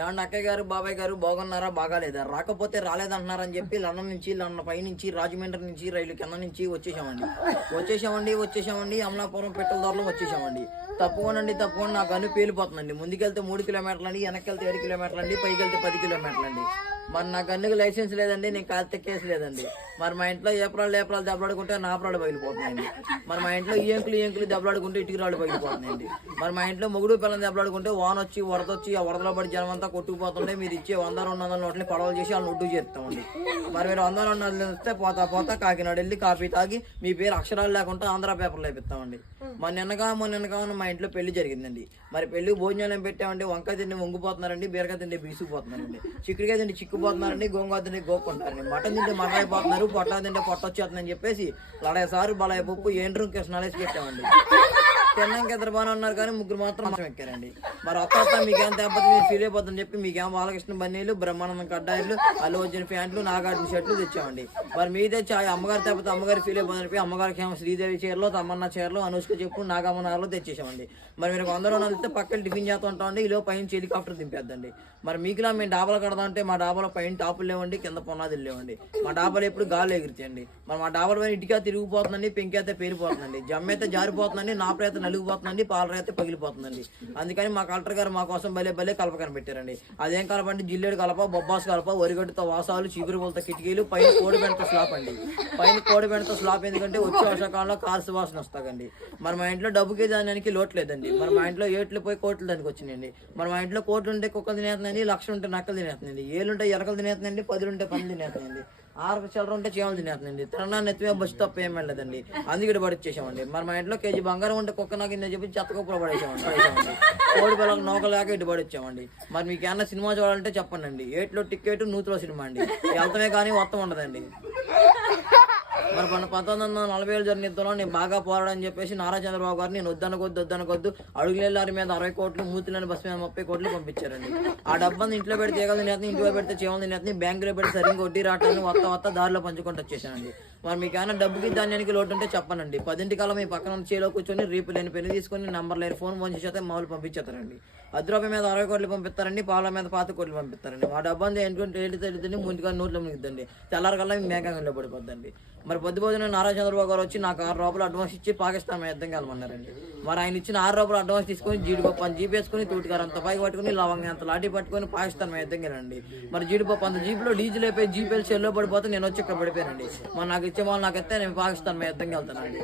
ఏమన్నా అక్కయ్య గారు బాబాయ్ గారు బాగున్నారా బాగాలేదా రాకపోతే రాలేదంటున్నారని చెప్పి లండన్ నుంచి పైనుంచి రాజమండ్రి నుంచి రైలు కింద నుంచి వచ్చేసామండి అమలాపురం పెట్రోల్ ధరలు వచ్చేసామండి. తప్పకుండా నా గన్ను పేలిపోతుందండి. ముందుకెళ్తే 3 కిలోమీటర్లు అండి, వెనక్కి 7 కిలోమీటర్లు అండి, పైకి వెళ్తే 10 కిలోమీటర్లు అండి. మరి నా గన్నుకి లైసెన్స్ లేదండి, నేను కాలితే కేసు లేదండి. మరి మా ఇంట్లో ఏప్రాలు దెబ్బలాడుకుంటే నాపరాలు పగిలిపోతున్నాయండి. మరి మా ఇంట్లో ఏంకులు దెబ్బలాడుకుంటే ఇటుకరాళ్ళు పగిలిపోతున్నాయండి. మరి మా ఇంట్లో మొగుడు పిల్లలు దెబ్బలాడుకుంటే వాన వచ్చి వరద వచ్చి ఆ వరదలో పడి జనం అంతా కొట్టుకుపోతుంటే మీరు ఇచ్చే 100-200 నోట్లని పడవలు చేసి వాళ్ళని ఒడ్డు చేస్తామండి. మరి మీరు 100-200 ఇస్తే పోతా కాకినాడ వెళ్ళి కాఫీ తాగి మీ పేరు అక్షరాలు లేకుండా ఆంధ్ర పేపర్లో వేపిస్తామండి. మొన్న మా ఇంట్లో పెళ్లి జరిగిందండి. మరి పెళ్లి భోజనాలు పెట్టామండి. వంకాయ తిండి వంగిపోతున్నారండి, బీరకాయ తిండి బీసుకుపోతున్నారండి, చిక్కుడుకాయ తిండి చిక్కుపోతున్నారండి, గోంగూర తిండి గోక్కుంటారండి, మటన్ తింటే మటైపోతున్నారు, పొట్ట తింటే పొట్ట వచ్చేస్తుందని చెప్పేసి లడాయిసారి బలాయి పప్పు ఏండ్రు కృష్ణాలేసి పెట్టామండి. తిన్నాక ఇద్దరు బాగానే ఉన్నారు కానీ ముగ్గురు మాత్రం మంచం ఎక్కారండి. మరి అత్త మీకేం తేపతి మీరు ఫీల్ అయిపోతుందని చెప్పి మీకేం బాలకృష్ణ బన్నీలు, బ్రహ్మానందం కడ్డాయిలు, అల్లు వచ్చిన ప్యాంట్లు, నాగార్జున షర్ట్లు తెచ్చామండి. మరి మీ తెచ్చి అమ్మగారు తేపతి అమ్మగారు ఫీల్ అయిపోతుందని చెప్పి అమ్మగారికి ఏమో శ్రీదేవి చీరలో, తమ్మన్న చీరలో, అనుష్క చెప్పు, నాగమ్మ నారలో తెచ్చేసామండి. మరి మీరు 100 ఇస్తే పక్కన టిఫిన్ చేస్తూ ఉంటామండి. ఈలో పైన హెలికాప్టర్ దింపేద్దండి. మరి మీకులా మేము డాబాలు కడదామంటే మా డాబాలో పైన టాపులు లేవండి, కింద పునాదులు లేవండి. మా డాబాలు ఎప్పుడు గాలి ఎగురుతాయండి. మరి మా డాబాల పైన ఇటుక తిరిగిపోతుందండి, పెంకి అయితే పేరిపోతుందండి, జమ్మ అయితే జారిపోతుందండి, నాపరైతే నలిగిపోతుందండి, పాలరైతే పగిలిపోతుందండి. అందుకని మా కలెక్టర్ గారు మా కోసం భలే కలప కనిపెట్టారండి. అదేం కలప అంటే జిల్లేడు కలప, బొబ్బాస్ కలప, వరిగడ్డతో వాసాలు, చీపురుగోలతో కిటికీలు, పైన కోడిబెండతో స్లాప్ అండి. పైన కోడిబెండతో స్లాప్ ఎందుకంటే వచ్చే వర్షాకాలంలో కారు సువాసన వస్తాయండి. మరి మా ఇంట్లో డబ్బుకి దానికి లోటు లేదండి. మరి మా ఇంట్లో ఏట్లు పోయి కోట్లు దానికి వచ్చినాయండి. మరి మా ఇంట్లో కోట్లు ఉంటే కుక్కలు తినేస్తున్నాయండి, 1,00,000 ఉంటే నక్కలు తినేస్తున్నాయండి, 7 ఉంటే ఎలకలు తినేస్తున్నాయండి, 10 ఉంటే పందులు తినేస్తున్నాయండి, 6 చిల్లర ఉంటే చీమలు తినేస్తున్నాయండి. తిరణాన్ని ఎత్తిమే బస్సు తప్ప ఏం వెళ్ళలేదండి. అందుకే పడిచ్చేసామండి. మరి మా ఇంట్లో కేజీ బంగారం ఉంటే కుక్క నాకు ఇందని చెప్పి చెత్తకొప్పులో పడేసామండి. కోడి పిల్లలకు నౌకలేక ఇటు పడిచ్చామండి. మరి మీకు ఏమన్నా సినిమా చూడాలంటే చెప్పండి. ఏట్లో టికెట్ నూతులో సినిమా అండి. వెళ్తామే కానీ మొత్తం ఉండదండి. మరి మన 1947 జరిగిన యుద్ధంలో నేను బాగా పోరాడని చెప్పేసి నారా చంద్రబాబు గారు నేను వద్దనకొద్దు అడుగులేళ్ళారి మీద 60 కోట్లు, మూతులని బస్సు మీద 30 కోట్లు పంపించారండి. ఆ డబ్బంది ఇంట్లో పెడితే తీగలు తినేస్తుంది, ఇంట్లో పెడితే చీమలు తినేస్తుంది, బ్యాంకులో పెడితే సరిగ్గా వడ్డీ రావటాన్ని వత్త దారిలో పంచుకుంటూ వచ్చేసానండి. మరి మీకు ఏమైనా డబ్బుకి ధాన్యానికి లోటు ఉంటే చెప్పనండి. 10 కల్లా మీ పక్కన ఉన్న చేలో కూర్చొని రీపు లేని పెళ్లి తీసుకొని నంబర్ లేని ఫోన్ చేస్తే మామూలు పంపించేస్తారండి. ₹10 మీద 60 కోట్లు పంపిస్తారండి, పాల మీద 5 కోట్లు పంపిస్తారండి. ఆ డబ్బంది ఏంటంటే తెలుతుంది ముందుగా నోట్లో ముగిద్దండి, తెల్లారకల్లా మీ మేఘంలో పడిపోద్దండి. మరి పొద్దున నారా చంద్రబాబు గారు వచ్చి నాకు ₹6 అడ్వాన్స్ ఇచ్చి పాకిస్తాన్ యుద్ధం కలమన్నారండి. మరి ఆయన ఇచ్చిన ₹6 అడ్వాన్స్ తీసుకొని జీడిపప్పు అంత జీప్ వేసుకుని తూటికారు అంత పైకి పట్టుకుని లవంగా అంత లాఠీ పట్టుకొని పాకిస్తాన్ యుద్ధం కలండి. మరి జీడిపప్పు అంత జీప్లో డీజిల్ అయిపోయి జీపీఎల్ చెల్లో పడిపోతే నేను వచ్చి ఇక్కడ పడిపోయానండి. మరి నాకు ఇచ్చే వాళ్ళు నాకు ఎత్తే నేను పాకిస్తాన్ యుద్ధం వెళ్తానండి.